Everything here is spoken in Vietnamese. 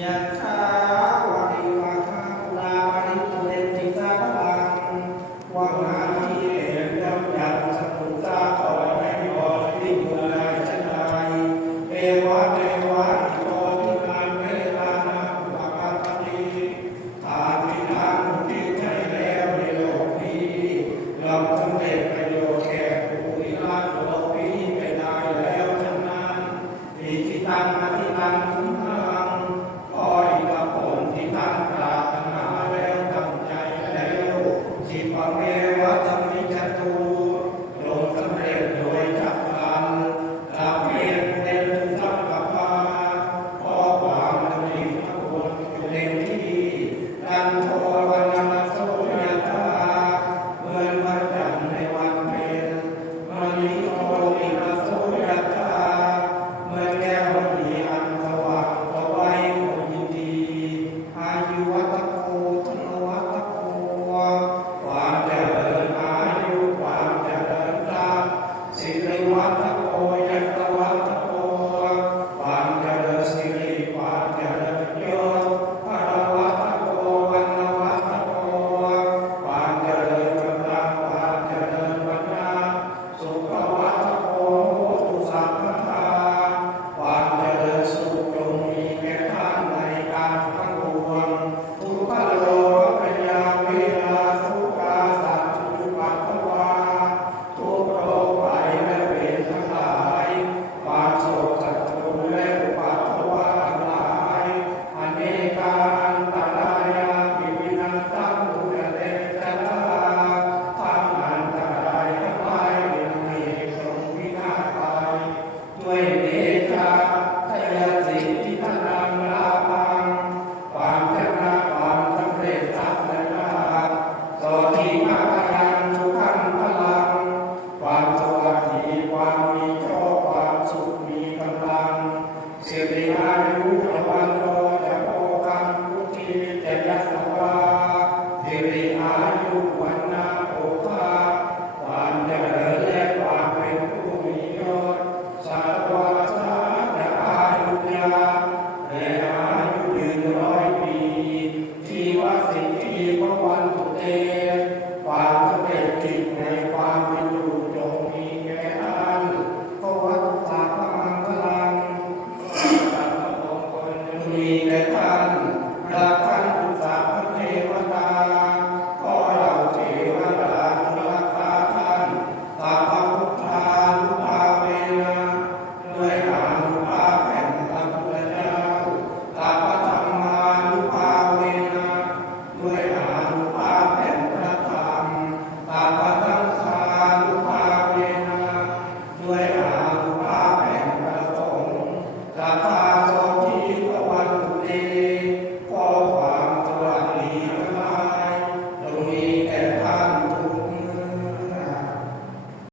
ยะถา Amen. তুমি